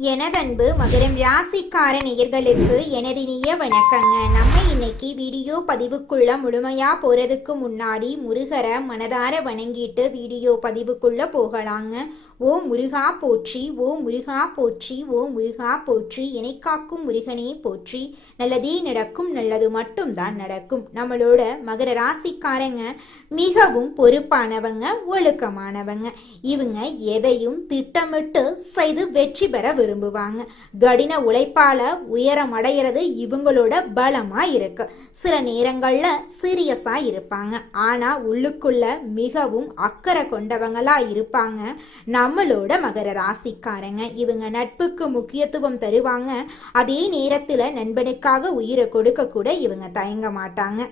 எனதன்பு மகரம் ராசிக்கார நேயர்களுக்கு எனது இனிய வணக்கங்க. நம்ம இன்னைக்கு வீடியோ பதிவுக்குள்ள முழுமையா போறதுக்கு முன்னாடி முருகரை மனதார வணங்கிட்டு வீடியோ பதிவுக்குள்ள போகலாங்க. ஓ முருகா போற்றி, ஓ முருகா போற்றி, ஓ முருகா போற்றி, என்னை காக்கும் முருகனே போற்றி. நல்லதே நடக்கும், நல்லது மட்டும்தான் நடக்கும். நம்மளோட மகர ராசிக்காரங்க மிகவும் பொறுப்பானவங்க, ஒழுக்கமானவங்க. இவங்க எதையும் திட்டமிட்டு செய்து வெற்றி பெற விரும்புவாங்க. கடின உழைப்பால உயரம் அடைகிறது இவங்களோட பலமா இருக்கு. சில நேரங்கள்ல சீரியஸா இருப்பாங்க, ஆனா உள்ளுக்குள்ள மிகவும் அக்கறை கொண்டவங்களா இருப்பாங்க நம்மளோட மகர ராசிக்காரங்க. இவங்க நட்புக்கு முக்கியத்துவம் தருவாங்க, அதே நேரத்துல நண்பனுக்காக உயிரை கொடுக்க கூட இவங்க தயங்க மாட்டாங்க.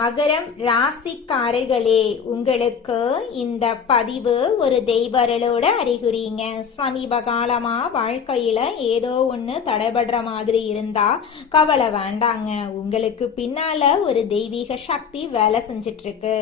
மகரம் ராசிக்காரர்களே, உங்களுக்கு இந்த பதிவு ஒரு தெய்வர்களோட அறிகுறிங்க. சமீப காலமா வாழ்க்கையில ஏதோ ஒன்று தடைபடுற மாதிரி இருந்தா கவலை வேண்டாங்க. உங்களுக்கு பின்னால ஒரு தெய்வீக சக்தி வேலை செஞ்சிட்டு இருக்கு.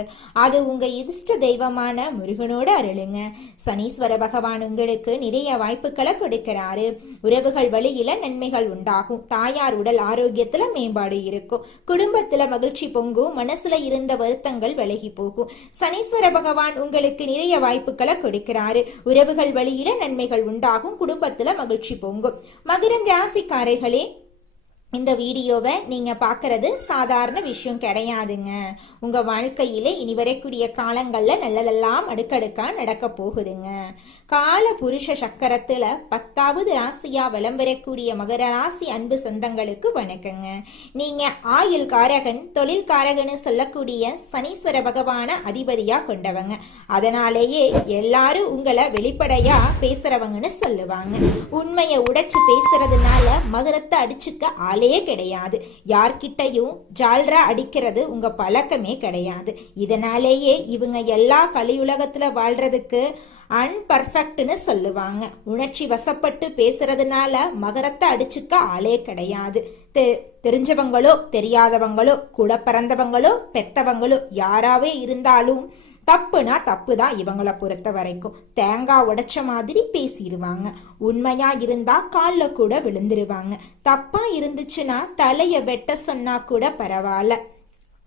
அது உங்க இஷ்ட தெய்வமான முருகனோட அருளுங்க. சனீஸ்வர பகவான் உங்களுக்கு நிறைய வாய்ப்புகளை கொடுக்கிறாரு. உறவுகள் வழியில நன்மைகள் உண்டாகும். தாயார் உடல் ஆரோக்கியத்துல மேம்பாடு இருக்கும். குடும்பத்துல மகிழ்ச்சி பொங்கும். மனசுல இருந்த வருத்தங்கள் விலகி போகும். சனீஸ்வர பகவான் உங்களுக்கு நிறைய வாய்ப்புகளை கொடுக்கிறாரு. உறவுகள் வழியில நன்மைகள் உண்டாகும். குடும்பத்துல மகிழ்ச்சி பொங்கும். மகரம் ராசிக்காரர்களே, இந்த வீடியோவை நீங்க பாக்குறது சாதாரண விஷயம் கிடையாதுங்க. உங்க வாழ்க்கையில இனி வரக்கூடிய காலங்கள்ல நல்லதெல்லாம் அடுக்கடுக்கா நடக்க போகுதுங்க. கால புருஷ சக்கரத்துல 10வது ராசியா விளம்பரக்கூடிய மகர ராசி அன்பு சொந்தங்களுக்கு வணக்கங்க. நீங்க ஆயுள் காரகன், தொழில் காரகன்னு சொல்லக்கூடிய சனீஸ்வர பகவான அதிபதியா கொண்டவங்க. அதனாலேயே எல்லாரும் உங்களை வெளிப்படையா பேசுறவங்கன்னு சொல்லுவாங்க. உண்மையை உடைச்சு பேசுறதுனால மகரத்தை அடிச்சுக்க கிடையாது. யார்கிட்டையும் ஜால்ரா அடிக்கிறது உங்க பழக்கமே கிடையாது. இதனாலேயே இவங்க எல்லா கலியுலகத்துல வாழ்றதுக்கு அன்பர்ஃபெக்ட்னு சொல்லுவாங்க. உணர்ச்சி வசப்பட்டு பேசுறதுனால மகரத்தை அடிச்சுக்க ஆளே கிடையாது. தெரிஞ்சவங்களோ தெரியாதவங்களோ கூட பிறந்தவங்களோ பெத்தவங்களோ யாராவே இருந்தாலும் தப்புனா தப்பு தான். இவங்களை பொறுத்த வரைக்கும் தேங்காய் உடைச்ச மாதிரி பேசிடுவாங்க. உண்மையா இருந்தா காலில் கூட விழுந்துருவாங்க. தப்பா இருந்துச்சுன்னா தலைய வெட்ட சொன்னா கூட பரவாயில்ல,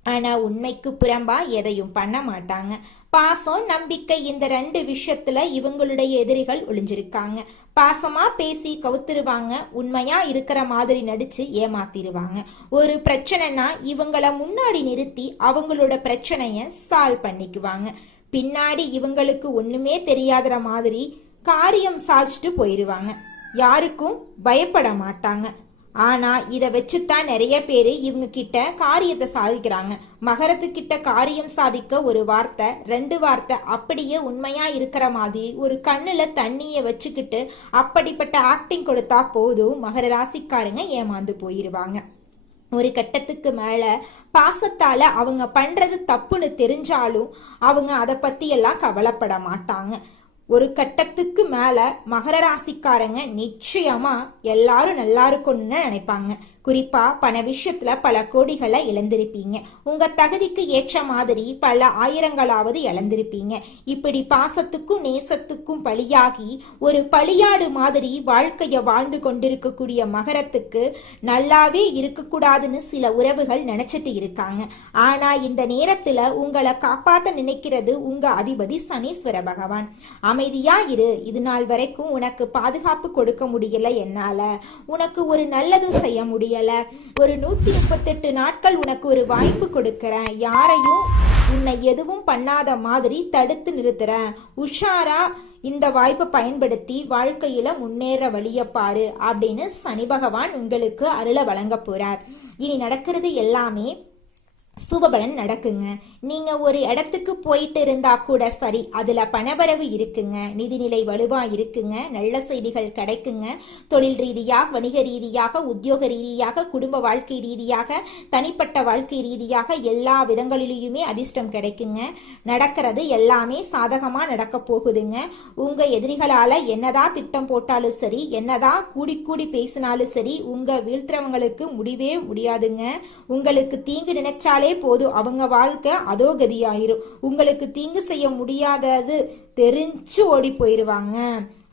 ஆனா உண்மைக்கு புறம்பா எதையும் பண்ண மாட்டாங்க. பாசம், நம்பிக்கை, இந்த 2 விஷயத்துல இவங்களுடைய எதிரிகள் ஒளிஞ்சிருக்காங்க. பாசமா பேசி கவுத்துருவாங்க. உண்மையா இருக்கிற மாதிரி நடிச்சு ஏமாத்திருவாங்க. ஒரு பிரச்சனைனா இவங்கள முன்னாடி நிறுத்தி அவங்களோட பிரச்சனைய சால்வ் பண்ணிக்குவாங்க. பின்னாடி இவங்களுக்கு ஒண்ணுமே தெரியாத மாதிரி காரியம் சாதிச்சுட்டு போயிருவாங்க. யாருக்கும் பயப்பட மாட்டாங்க. ஆனா இதை வச்சுதான் நிறைய பேரு இவங்க கிட்ட காரியத்தை சாதிக்கிறாங்க. மகரத்துக்கிட்ட காரியம் சாதிக்க ஒரு வார்த்தை 2 வார்த்தை அப்படியே உண்மையா இருக்கிற மாதிரி ஒரு கண்ணுல தண்ணிய வச்சுக்கிட்டு அப்படிப்பட்ட ஆக்டிங் கொடுத்தா போதும் மகர ராசிக்காரங்க ஏமாந்து போயிருவாங்க. ஒரு கட்டத்துக்கு மேல பாசத்தால அவங்க பண்றது தப்புன்னு தெரிஞ்சாலும் அவங்க அதை பத்தி எல்லாம் கவலைப்பட மாட்டாங்க. ஒரு கட்டத்துக்கு மேல மகர ராசிக்காரங்க நிச்சயமா எல்லாரும் நல்லா இருக்கும்னு நினைப்பாங்க. குறிப்பா பண விஷயத்துல பல கோடிகளை இழந்திருப்பீங்க. உங்க தகுதிக்கு ஏற்ற மாதிரி பல ஆயிரங்களாவது இழந்திருப்பீங்க. இப்படி பாசத்துக்கும் நேசத்துக்கும் பலியாகி ஒரு பலியாடு மாதிரி வாழ்க்கைய வாழ்ந்து கொண்டிருக்கக்கூடிய மகரத்துக்கு நல்லாவே இருக்கக்கூடாதுன்னு சில உறவுகள் நினைச்சிட்டு இருக்காங்க. ஆனா இந்த நேரத்துல உங்களை காப்பாத்த நினைக்கிறது உங்க அதிபதி சனீஸ்வர பகவான். அமைதியா இரு, இது நாள் வரைக்கும் உனக்கு பாதுகாப்பு கொடுக்க முடியல என்னால, உனக்கு ஒரு நல்லதும் செய்ய முடியல, ஒரு 138 நாட்கள் உனக்கு ஒரு வாய்ப்பு கொடுக்கறேன், யாரையும் உன்னை எதுவும் பண்ணாத மாதிரி தடுத்து நிறுத்துறேன், உஷாரா இந்த வாய்ப்பை பயன்படுத்தி வாழ்க்கையில முன்னேற வழிய பாரு அப்படின்னு சனி பகவான் உங்களுக்கு அருளை வழங்க போறார். இனி நடக்கிறது எல்லாமே சுபபலன் நடக்குங்க. நீங்க ஒரு இடத்துக்கு போயிட்டு இருந்தா கூட சரி, அதுல பணவரவு இருக்குங்க, நிதிநிலை வலுவா இருக்குங்க, நல்ல செய்திகள் கிடைக்குங்க. தொழில் ரீதியாக, வணிக ரீதியாக, உத்தியோக ரீதியாக, குடும்ப வாழ்க்கை ரீதியாக, தனிப்பட்ட வாழ்க்கை ரீதியாக எல்லா விதங்களிலுமே அதிர்ஷ்டம் கிடைக்குங்க. நடக்கிறது எல்லாமே சாதகமா நடக்க போகுதுங்க. உங்க எதிரிகளால என்னதான் திட்டம் போட்டாலும் சரி, என்னதான் கூடி கூடி பேசினாலும் சரி, உங்க வீழ்த்துறவங்களுக்கு முடிவே முடியாதுங்க. உங்களுக்கு தீங்கு நினைச்சாலும் போதும் அவங்க வாழ்க்கை அதோ கதியாயிரும். உங்களுக்கு தீங்கு செய்ய முடியாதது தெரிஞ்சு ஓடி போயிருவாங்க.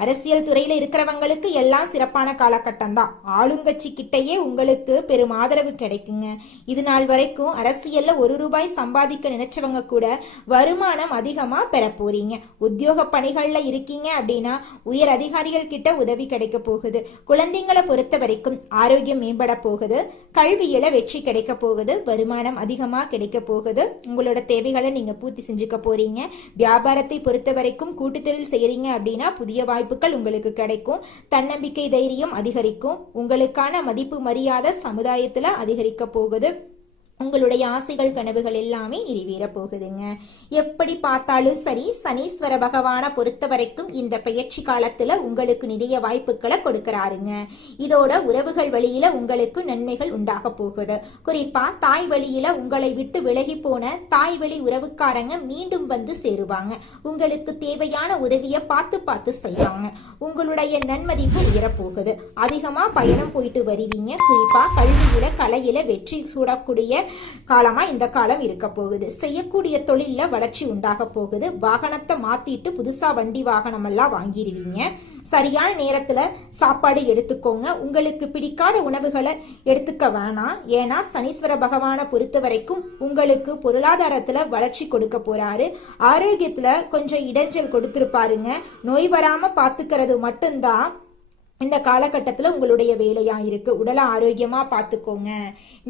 அரசியல் துறையில இருக்கிறவங்களுக்கு எல்லாம் சிறப்பான காலகட்டம் தான். ஆளுங்கட்சி கிட்டையே உங்களுக்கு பெரும் ஆதரவு கிடைக்குங்க. இது நாள் வரைக்கும் அரசியல்ல ₹1 சம்பாதிக்க நினைச்சவங்க கூட வருமானம் அதிகமா பெற போறீங்க. உத்தியோக பணிகள்ல இருக்கீங்க அப்படின்னா உயர் அதிகாரிகள் கிட்ட உதவி கிடைக்க போகுது. குழந்தைங்களை பொறுத்த வரைக்கும் ஆரோக்கியம் மேம்பட போகுது. கல்வியில வெற்றி கிடைக்க போகுது. வருமானம் அதிகமா கிடைக்க போகுது. உங்களோட தேவைகளை நீங்க பூர்த்தி செஞ்சுக்க போறீங்க. வியாபாரத்தை பொறுத்த வரைக்கும் கூட்டுத்தொழில் செய்யறீங்க அப்படின்னா புதிய வாய்ப்புகள் உங்களுக்கு கிடைக்கும். தன்னம்பிக்கை தைரியம் அதிகரிக்கும். உங்களுக்கான மதிப்பு மரியாதை சமுதாயத்துல அதிகரிக்க போகுது. உங்களுடைய ஆசைகள் கனவுகள் எல்லாமே நிறைவேற போகுதுங்க. எப்படி பார்த்தாலும் சரி, சனீஸ்வர பகவானை பொறுத்த வரைக்கும் இந்த பெயர்ச்சி காலத்துல உங்களுக்கு நிறைய வாய்ப்புகளை கொடுக்கறாருங்க. இதோட உறவுகள் வழியில உங்களுக்கு நன்மைகள் உண்டாக போகுது. குறிப்பா தாய் வழியில உங்களை விட்டு விலகி போன தாய் வழி உறவுக்காரங்க மீண்டும் வந்து சேருவாங்க. உங்களுக்கு தேவையான உதவியை பார்த்து செய்வாங்க. உங்களுடைய நன்மதிப்பு உயரப்போகுது. அதிகமா பயணம் போயிட்டு வருவீங்க. குறிப்பா கல்வியில கலையில வெற்றி சூடக்கூடிய காலமா இந்த காலம் இருக்க போகுது. செய்யக்கூடிய தொழில வளர்ச்சி உண்டாக போகுது. வாகனத்தை மாத்திட்டு புதுசா வண்டி வாகனம் எல்லாம் வாங்கிடுவீங்க. சரியான நேரத்துல சாப்பாடு எடுத்துக்கோங்க. உங்களுக்கு பிடிக்காத உணவுகளை எடுத்துக்க வேணாம். ஏன்னா சனீஸ்வர பகவானை பொறுத்த வரைக்கும் உங்களுக்கு பொருளாதாரத்துல வளர்ச்சி கொடுக்க போறாரு. ஆரோக்கியத்துல கொஞ்சம் இடைஞ்சல் கொடுத்திருப்பாருங்க. நோய் வராம பாத்துக்கிறது மட்டும்தான் இந்த காலகட்டத்தில் உங்களுடைய வேலையா இருக்கு. உடலை ஆரோக்கியமா பார்த்துக்கோங்க.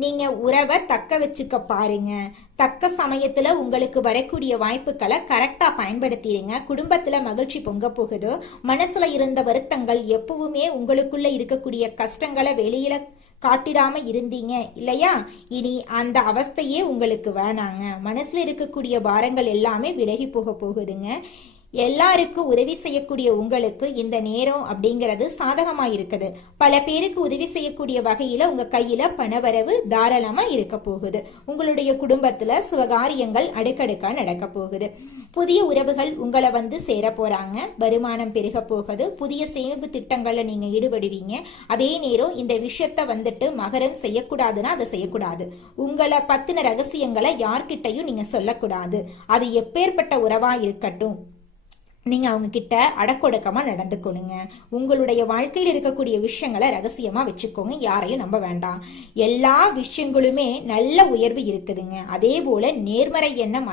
நீங்க உறவை தக்க வச்சுக்க பாருங்க. தக்க சமயத்துல உங்களுக்கு வரக்கூடிய வாய்ப்புகளை கரெக்டா பயன்படுத்திடுங்க. குடும்பத்துல மகிழ்ச்சி பொங்க போகுது. மனசுல இருந்த வருத்தங்கள், எப்பவுமே உங்களுக்குள்ள இருக்கக்கூடிய கஷ்டங்களை வெளியில காட்டிடாம இருந்தீங்க இல்லையா, இனி அந்த அவஸ்தையே உங்களுக்கு வேணாங்க. மனசுல இருக்கக்கூடிய பாரங்கள் எல்லாமே விலகி போக போகுதுங்க. எல்லாருக்கும் உதவி செய்யக்கூடிய உங்களுக்கு இந்த நேரம் அப்படிங்கிறது சாதகமா இருக்குது. பல பேருக்கு உதவி செய்யக்கூடிய வகையில உங்க கையில பணவரவு தாராளமா இருக்க போகுது. உங்களுடைய குடும்பத்துல சுபகாரியங்கள் அடுக்கடுக்கா நடக்க போகுது. புதிய உறவுகள் உங்களை வந்து சேர போறாங்க. வருமானம் பெருக போகுது. புதிய சேமிப்பு திட்டங்கள்ல நீங்க ஈடுபடுவீங்க. அதே நேரம் இந்த விஷயத்த வந்துட்டு மகரம் செய்யக்கூடாதுன்னா அதை செய்யக்கூடாது. உங்களை பத்தின ரகசியங்களை யார்கிட்டையும் நீங்க சொல்லக்கூடாது. அது எப்பேற்பட்ட உறவா இருக்கட்டும், நீங்க அவங்க கிட்ட அடக்கொடுக்கமா நடந்துக்கணுங்க. உங்களுடைய வாழ்க்கையில் இருக்கக்கூடிய விஷயங்களை ரகசியமா வச்சுக்கோங்க. யாரையும் நம்ப வேண்டாம். எல்லா விஷயங்களுமே நல்ல உயர்வு இருக்குதுங்க. அதே போல நேர்மறை எண்ணம்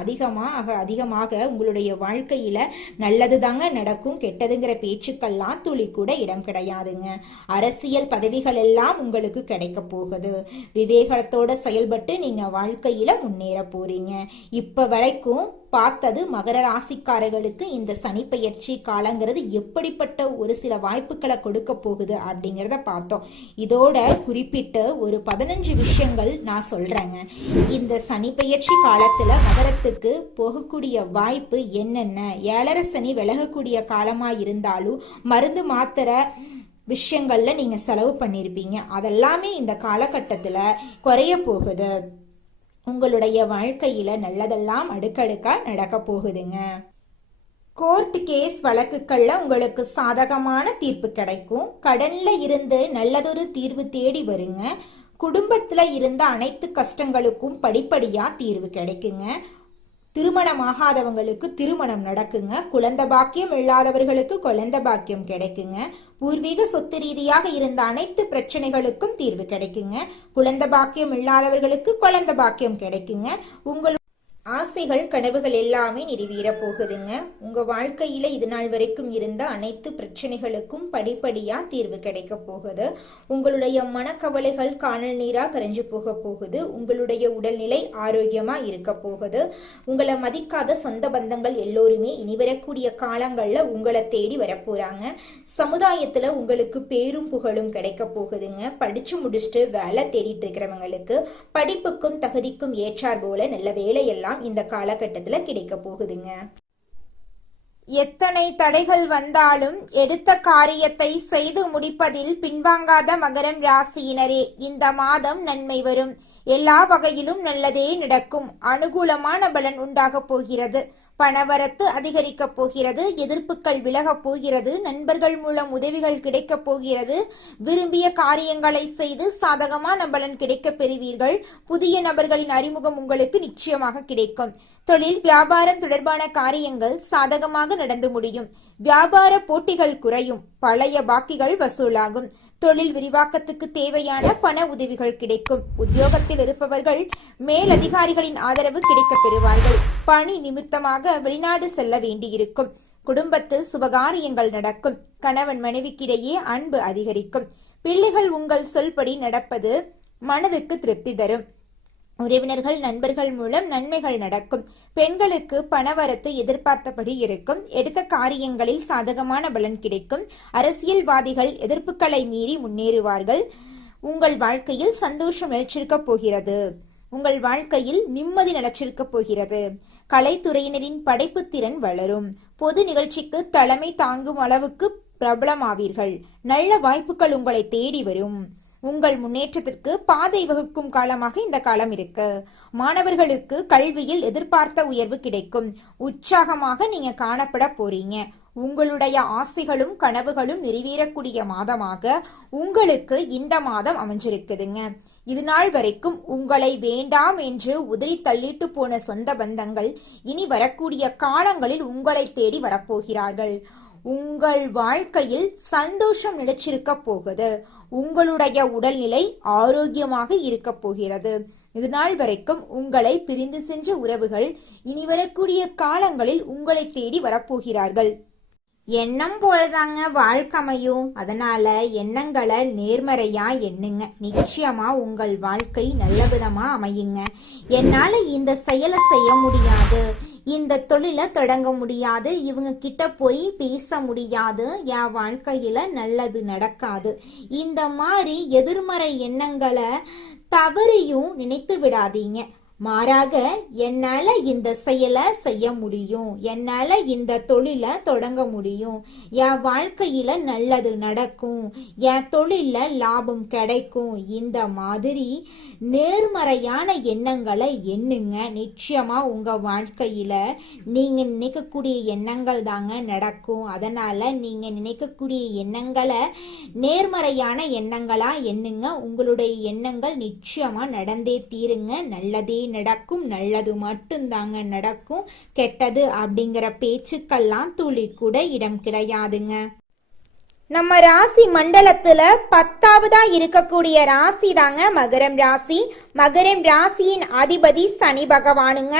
அதிகமாக உங்களுடைய வாழ்க்கையில நல்லது தாங்க நடக்கும். கெட்டதுங்கிற பேச்சுக்கள்லாம் துளி கூட இடம் கிடையாதுங்க. அரசியல் பதவிகள் எல்லாம் உங்களுக்கு கிடைக்க போகுது. விவேகத்தோட செயல்பட்டு நீங்க வாழ்க்கையில முன்னேற போறீங்க. இப்ப வரைக்கும் பார்த்தது மகர ராசிக்காரர்களுக்கு இந்த சனி பெயர்ச்சி காலங்கிறது எப்படிப்பட்ட ஒரு சில வாய்ப்புகளை கொடுக்க போகுது அப்படிங்கிறத பார்த்தோம். இதோட குறிப்பிட்டு ஒரு 15 விஷயங்கள் நான் சொல்றேங்க. இந்த சனி பெயர்ச்சி காலத்துல மகரத்துக்கு போகக்கூடிய வாய்ப்பு என்னென்ன, 7.5 சனி விலகக்கூடிய காலமா இருந்தாலும் மருந்து மாத்திரை விஷயங்கள்ல நீங்க செலவு பண்ணிருப்பீங்க. அதெல்லாமே இந்த காலகட்டத்துல குறைய போகுது. உங்களுடைய வாழ்க்கையில நல்லதெல்லாம் அடுக்கடுக்கா நடக்க போகுதுங்க. கோர்ட் கேஸ் வழக்குகள்ல உங்களுக்கு சாதகமான தீர்ப்பு கிடைக்கும். கடன்ல இருந்து நல்லதொரு தீர்வு தேடி வருங்க. குடும்பத்துல இருந்த அனைத்து கஷ்டங்களுக்கும் படிப்படியா தீர்வு கிடைக்குங்க. திருமணமாகாதவங்களுக்கு திருமணம் நடக்குங்க. குழந்தை பாக்கியம் இல்லாதவர்களுக்கு குழந்தை பாக்கியம் கிடைக்குங்க. பூர்வீக சொத்து ரீதியாக இருந்த அனைத்து பிரச்சனைகளுக்கும் தீர்வு கிடைக்குங்க. குழந்தை பாக்கியம் இல்லாதவர்களுக்கு குழந்தை பாக்கியம் கிடைக்குங்க. உங்கள் ஆசைகள் கனவுகள் எல்லாமே நிறைவேற போகுதுங்க. உங்க வாழ்க்கையில இது நாள் வரைக்கும் இருந்த அனைத்து பிரச்சனைகளுக்கும் படிப்படியா தீர்வு கிடைக்க போகுது. உங்களுடைய மனக்கவலைகள் காணல் நீரா கரைஞ்சு போக போகுது. உங்களுடைய உடல்நிலை ஆரோக்கியமா இருக்க போகுது. உங்களை மதிக்காத சொந்த பந்தங்கள் எல்லோருமே இனி வரக்கூடிய காலங்கள்ல உங்களை தேடி வரப்போறாங்க. சமுதாயத்துல உங்களுக்கு பேரும் புகழும் கிடைக்க போகுதுங்க. படிச்சு முடிச்சுட்டு வேலை தேடிட்டு இருக்கிறவங்களுக்கு படிப்புக்கும் தகுதிக்கும் ஏற்றார் போல நல்ல வேலையெல்லாம் இந்த காலகட்டத்தில் கிடைக்க போகுதுங்க. எத்தனை தடைகள் வந்தாலும் எடுத்த காரியத்தை செய்து முடிப்பதில் பின்வாங்காத மகரம் ராசியினரே, இந்த மாதம் நன்மை வரும். எல்லா வகையிலும் நல்லதே நடக்கும். அனுகூலமான பலன் உண்டாக போகிறது. பணவரத்து அதிகரிக்க போகிறது. எதிர்ப்புகள் விலக போகிறது. நண்பர்கள் மூலம் உதவிகள் கிடைக்க போகிறது. விரும்பிய காரியங்களை செய்து சாதகமான பலன் கிடைக்க பெறுவீர்கள். புதிய நபர்களின் அறிமுகம் உங்களுக்கு நிச்சயமாக கிடைக்கும். தொழில் வியாபாரம் தொடர்பான காரியங்கள் சாதகமாக நடந்து முடியும். வியாபார போட்டிகள் குறையும். பழைய பாக்கிகள் வசூலாகும். தொழில் விரிவாக்கத்துக்கு தேவையான பண உதவிகள் கிடைக்கும். உத்தியோகத்தில் இருப்பவர்கள் மேலதிகாரிகளின் ஆதரவு கிடைக்கப் பெறுவார்கள். பணி நிமித்தமாக வெளிநாடு செல்ல வேண்டியிருக்கும். குடும்பத்தில் சுபகாரியங்கள் நடக்கும். கணவன் மனைவிக்கிடையே அன்பு அதிகரிக்கும். பிள்ளைகள் உங்கள் சொல்படி நடப்பது மனதுக்கு திருப்தி தரும். உறவினர்கள் நண்பர்கள் மூலம் நன்மைகள் நடக்கும். பெண்களுக்கு பணவரத்து எதிர்பார்த்தபடி இருக்கும். எடுத்த காரியங்களில் சாதகமான பலன் கிடைக்கும். அரசியல்வாதிகள் எதிர்ப்புகளை மீறி முன்னேறுவார்கள். உங்கள் வாழ்க்கையில் சந்தோஷம் நிலைச்சிருக்க போகிறது. உங்கள் வாழ்க்கையில் நிம்மதி நிலைச்சிருக்க போகிறது. கலைத்துறையினரின் படைப்பு திறன் வளரும். பொது நிகழ்ச்சிக்கு தலைமை தாங்கும் அளவுக்கு பிரபலமாவீர்கள். நல்ல வாய்ப்புகள் உங்களை தேடி வரும். உங்கள் முன்னேற்றத்திற்கு பாதை வகுக்கும் காலமாக இந்த காலம் இருக்கு. மாணவர்களுக்கு கல்வியில் எதிர்பார்த்த உயர்வு கிடைக்கும். உற்சாகமாக நீங்க காணப்பட போறீங்க. உங்களுடைய ஆசைகளும் கனவுகளும் நிறைவேறக்கூடிய மாதமாக உங்களுக்கு இந்த மாதம் அமைஞ்சிருக்குதுங்க. இது நாள் வரைக்கும் உங்களை வேண்டாம் என்று உதறி தள்ளிட்டு போன சொந்த பந்தங்கள் இனி வரக்கூடிய காலங்களில் உங்களை தேடி வரப்போகிறார்கள். உங்கள் வாழ்க்கையில் சந்தோஷம் நிலைச்சிருக்க போகுது. உங்களுடைய உடல்நிலை ஆரோக்கியமாக இருக்க போகிறது. இது நாள் வரைக்கும் உங்களை பிரிந்து சென்ற உறவுகள் இனி வரக்கூடிய காலங்களில் உங்களை தேடி வரப்போகிறார்கள். எண்ணம் போலதாங்க வாழ்க்கையும். அதனால எண்ணங்களை நேர்மறையா எண்ணுங்க. நிச்சயமா உங்கள் வாழ்க்கை நல்ல விதமா அமையுங்க. என்னால இந்த செயலை செய்ய முடியாது, இந்த தொழிலை தொடங்க முடியாது, இவங்க கிட்ட போய் பேச முடியாது, என் வாழ்க்கையில நல்லது நடக்காது, இந்த மாதிரி எதிர்மறை எண்ணங்களை தவறையும் நினைத்து விடாதீங்க. மாறாக என்னால இந்த செயலை செய்ய முடியும், என்னால இந்த தொழிலை தொடங்க முடியும், என் வாழ்க்கையில நல்லது நடக்கும், என் தொழில லாபம் கிடைக்கும், இந்த மாதிரி நேர்மறையான எண்ணங்களை எண்ணுங்க. நிச்சயமா உங்க வாழ்க்கையில நீங்க நினைக்கக்கூடிய எண்ணங்கள் தாங்க நடக்கும். அதனால நீங்க நினைக்கக்கூடிய எண்ணங்களை நேர்மறையான எண்ணங்களா எண்ணுங்க. உங்களுடைய எண்ணங்கள் நிச்சயமா நடந்தே தீருங்க. நல்லதே நடக்கும். நல்லது மட்டும்தாங்க நடக்கும். கெட்டது அப்படிங்கிற பேச்சுக்கெல்லாம் துளி கூட இடம் கிடையாதுங்க. நம்ம ராசி மண்டலத்துல 10வதா இருக்கக்கூடிய ராசி தாங்க மகரம் ராசி. மகரம் ராசியின் அதிபதி சனி பகவானுங்க.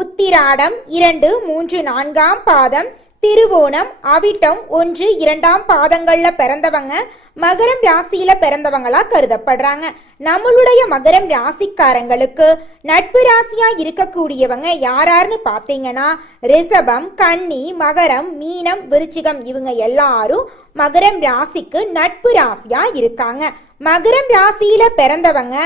உத்திராடம் 2, 3, 4ஆம் பாதம், திருவோணம், அவிட்டம் 1, 2ஆம் பாதங்கள்ல பிறந்தவங்க மகரம் ராசியில பிறந்தவங்களா கருதப்படுறாங்க. நம்மளுடைய மகரம் ராசிக்காரங்களுக்கு நட்பு ராசியா இருக்கக்கூடியவங்க யாராருன்னு பாத்தீங்கன்னா ரிஷபம், கன்னி, மகரம், மீனம், விருச்சிகம் இவங்க எல்லாரும் மகரம் ராசிக்கு நட்பு ராசியா இருக்காங்க. மகரம் ராசியில பிறந்தவங்க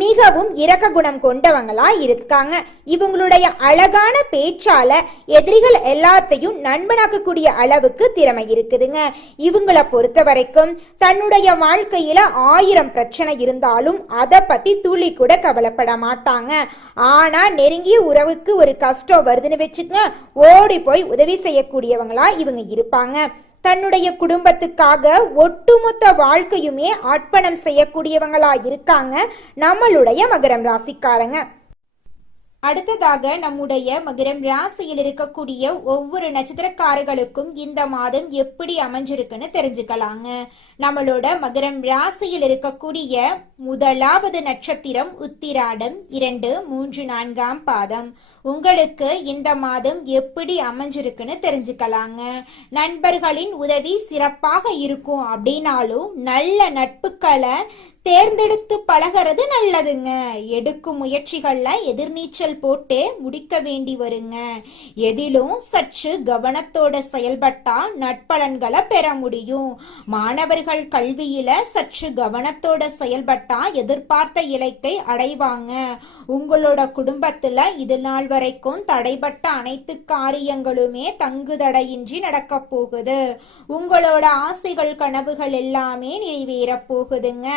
மிகவும் இரக்க குணம் கொண்டவங்களா இருக்காங்க. இவங்களுடைய அழகான பேச்சால எதிரிகள் எல்லாத்தையும் நண்பனாக்கக்கூடிய அளவுக்கு திறமை இருக்குதுங்க. இவங்களை பொறுத்த வரைக்கும் தன்னுடைய வாழ்க்கையில 1000 பிரச்சனை இருந்தாலும் அதை பத்தி துளி கூட கவலைப்பட மாட்டாங்க. ஆனா நெருங்கிய உறவுக்கு ஒரு கஷ்டம் வருதுன்னு வச்சுக்கங்க, ஓடி போய் உதவி செய்யக்கூடியவங்களா இவங்க இருப்பாங்க. தன்னுடைய குடும்பத்துக்காக ஒட்டுமொத்த வாழ்க்கையுமே அர்ப்பணம் செய்யக்கூடியவங்களா இருக்காங்க நம்மளுடைய மகரம் ராசிக்காரங்க. அடுத்ததாக நம்முடைய மகரம் ராசியில் இருக்கக்கூடிய ஒவ்வொரு நட்சத்திரக்காரர்களுக்கும் இந்த மாதம் எப்படி அமைஞ்சிருக்குன்னு தெரிஞ்சுக்கலாங்க. நம்மளோட மகரம் ராசியில் இருக்கக்கூடிய முதலாவது நட்சத்திரம் உத்திராடம் 2, 3, 4ஆம் பாதம். உங்களுக்கு இந்த மாதம் எப்படி அமைஞ்சிருக்குன்னு தெரிஞ்சுக்கலாங்க. நண்பர்களின் உதவி சிறப்பாக இருக்கும் அப்படின்னாலும் நல்ல நட்புகளை தேர்ந்தெடுத்து பழகிறது நல்லதுங்க. எடுக்கும் முயற்சிகள்ல எதிர்நீச்சல் போட்டே முடிக்க வேண்டி வருங்க. எதிலும் சற்று கவனத்தோட செயல்பட்டா நட்பலன்களை பெற முடியும். மாணவர்கள் கல்வியில சற்று கவனத்தோட செயல்பட்டா எதிர்பார்த்த இலக்கை அடைவாங்க. உங்களோட குடும்பத்துல இது நாள் வரைக்கும் தடைபட்ட அனைத்து காரியங்களுமே தங்குதடையின்றி நடக்க போகுது. உங்களோட ஆசைகள் கனவுகள் எல்லாமே நிறைவேற போகுதுங்க.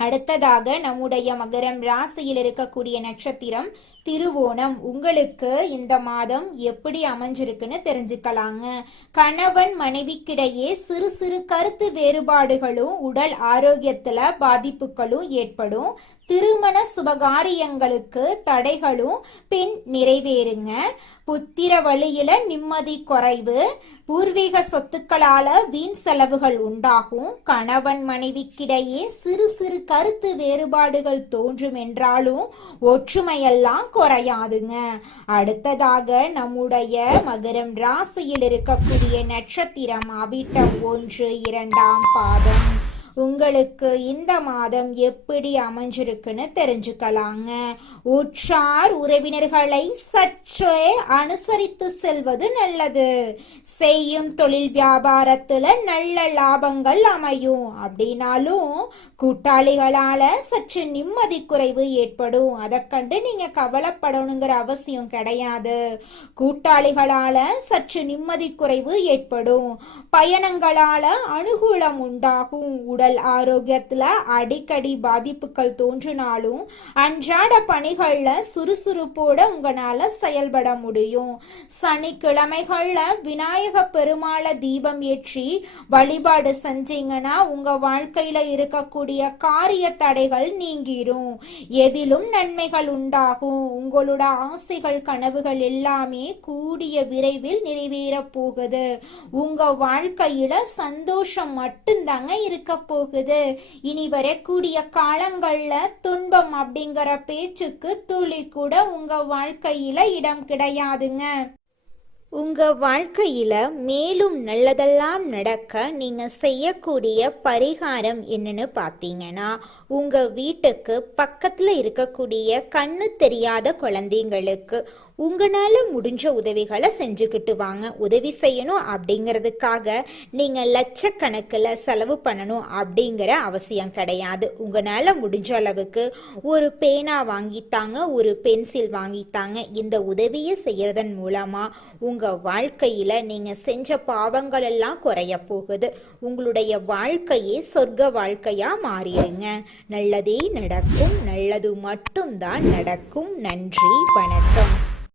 அடுத்ததாக நம்முடைய மகரம் ராசியில் இருக்கக்கூடிய நட்சத்திரம் திருவோணம். உங்களுக்கு இந்த மாதம் எப்படி அமைஞ்சிருக்குன்னு தெரிஞ்சுக்கலாங்க. கணவன் மனைவிக்கிடையே சிறு சிறு கருத்து வேறுபாடுகளும் உடல் ஆரோக்கியத்துல பாதிப்புகளும் ஏற்படும். திருமண சுபகாரியங்களுக்கு தடைகளும் பின் நிறைவேறுங்க. புத்திர வழியில நிம்மதி குறைவு, பூர்வீக சொத்துக்களால வீண் செலவுகள் உண்டாகும். கணவன் மனைவிக்கிடையே சிறு சிறு கருத்து வேறுபாடுகள் தோன்றும் என்றாலும் ஒற்றுமையெல்லாம் குறையாதுங்க. அடுத்ததாக நம்முடைய மகரம் ராசியில் இருக்கக்கூடிய நட்சத்திரம் அவிட்டம் 1, 2ஆம் பாதம். உங்களுக்கு இந்த மாதம் எப்படி அமைஞ்சிருக்குன்னு தெரிஞ்சுக்கலாங்க. உற்றார் உறவினர்களை சற்றே அனுசரித்து செல்வது நல்லது. செய்யும் தொழில் வியாபாரத்துல நல்ல லாபங்கள் அமையும். அப்படின்னாலும் கூட்டாளிகளால சற்று நிம்மதி குறைவு ஏற்படும். அதை கண்டு நீங்க கவலைப்படணுங்கிற அவசியம் கிடையாது. கூட்டாளிகளால சற்று நிம்மதி குறைவு ஏற்படும். பயணங்களால அனுகூலம் உண்டாகும். உடல் ஆரோக்கியத்துல அடிக்கடி பாதிப்புகள் தோன்றினாலும் அன்றாட பணிகள்ல சுறுசுறுப்போட உங்களால செயல்பட முடியும். சனிக்கிழமைகள்ல விநாயக பெருமாள தீபம் ஏற்றி வழிபாடு செஞ்சீங்கன்னா உங்க வாழ்க்கையில இருக்கக்கூடிய காரிய தடைகள் நீங்கிரும். எதிலும் நன்மைகள் உண்டாகும். உங்களோட ஆசைகள் கனவுகள் எல்லாமே கூடிய விரைவில் நிறைவேற போகுது. உங்க வாழ்க்கையில சந்தோஷம் மட்டும்தாங்க இருக்க போகுது. இனி வரக்கூடிய காலங்கள்ல துன்பம் அப்படிங்கிற பேச்சுக்கு துளி கூட உங்க வாழ்க்கையில இடம் கிடையாதுங்க. உங்க வாழ்க்கையில மேலும் நல்லதெல்லாம் நடக்க நீங்க செய்யக்கூடிய பரிகாரம் என்னன்னு பார்த்தீங்கன்னா, உங்க வீட்டுக்கு பக்கத்துல இருக்கக்கூடிய கண்ணு தெரியாத குழந்தைங்களுக்கு உங்களால முடிஞ்ச உதவிகளை செஞ்சுக்கிட்டு வாங்க. உதவி செய்யணும் அப்படிங்கிறதுக்காக நீங்க லட்சக்கணக்கில் செலவு பண்ணணும் அப்படிங்கிற அவசியம் கிடையாது. உங்களால முடிஞ்ச அளவுக்கு ஒரு பேனா வாங்கித்தாங்க, ஒரு பென்சில் வாங்கித்தாங்க. இந்த உதவியை செய்யறதன் மூலமா உங்க வாழ்க்கையில நீங்க செஞ்ச பாவங்கள் எல்லாம் குறைய போகுது. உங்களுடைய வாழ்க்கையே சொர்க்க வாழ்க்கையா மாறிடுங்க. நல்லதே நடக்கும். நல்லது மட்டும்தான் நடக்கும். நன்றி, வணக்கம்.